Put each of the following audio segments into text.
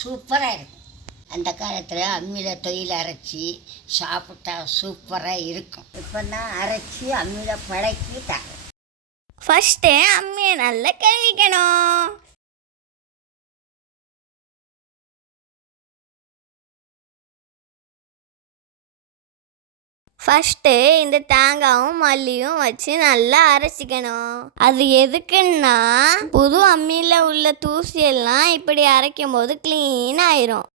சூப்பராக இருக்கும். அந்த காலத்தில் அம்மியில் தொழில் அரைச்சி சாப்பிட்டா சூப்பராக இருக்கும். இப்போ தான் அரைச்சி அம்மியில் பழக்கி தரோம். ஃபஸ்ட்டு அம்மியை நல்லா கழுவிக்கணும். ஃபஸ்ட்டு இந்த தேங்காயும் மல்லியும் வச்சு நல்லா அரைச்சிக்கணும். அது எதுக்குன்னா புது அம்மியில் உள்ள தூசியெல்லாம் இப்படி அரைக்கும் போது க்ளீன் ஆயிரும்.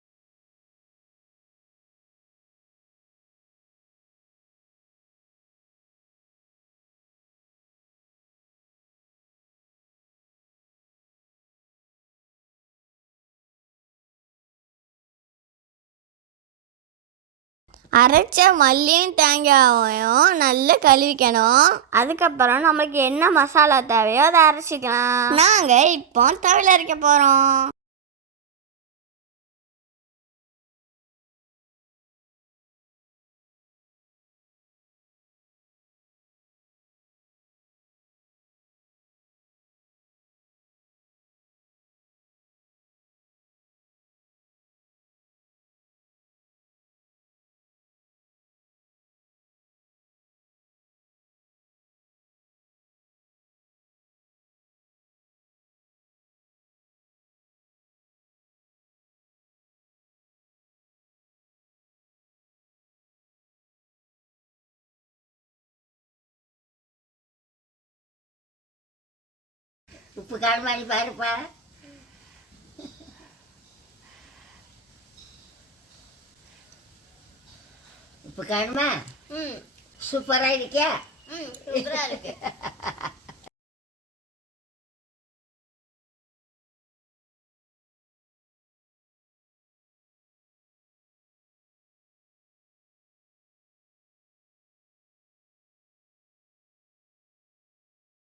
அரைச்ச மல்லியும் தேங்காயும் நல்லா கழுவிக்கணும். அதுக்கப்புறம் நம்மளுக்கு என்ன மசாலா தேவையோ அதை அரைச்சிக்கலாம். நாங்கள் இப்போ துவையல் அரைக்க போகிறோம். உப்பு காடு மாதிரி பாருப்பா. உப்பு காணுமா? சூப்பராக இருக்கியா? சூப்பராக இருக்கு.